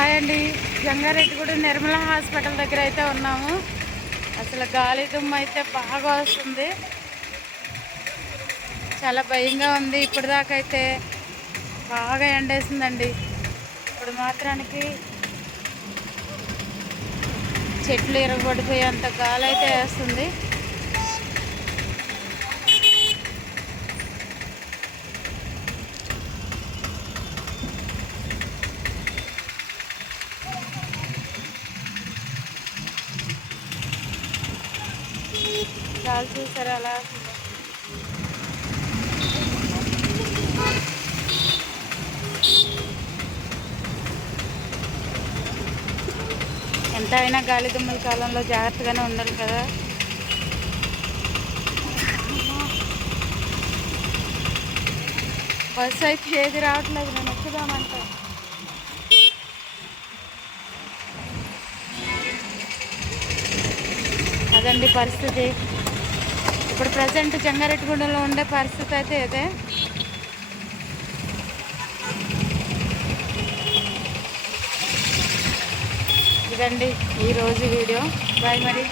Hi అండి. Jangareddyguda Nirmala hospital దగ్గర అయితే ఉన్నాము. అసలు గాలి దుమ్ము అయితే బాగా వస్తుంది. చాలా భయంగా ఉంది. ఇప్పుడు దాకా అయితే బాగా ఎండేసిందండి. ఇప్పుడు మాత్రానికి చెట్లు ఇరగబడిపోయేంత గాలి అయితే వేస్తుంది. చాలా చూసారు అలా ఎంత అయినా గాలి దుమ్మల కాలంలో జాగ్రత్తగానే ఉండాలి కదా. బస్సు అయితే ఏది రావట్లేదు నేను ఎక్కుదామంటే. అదండి పరిస్థితి. ఇప్పుడు ప్రజెంట్ జంగారెడ్డిగూడెంలో ఉండే పరిస్థితి అయితే ఇదే. ఇదండి ఈరోజు వీడియో. బాయ్ మరి.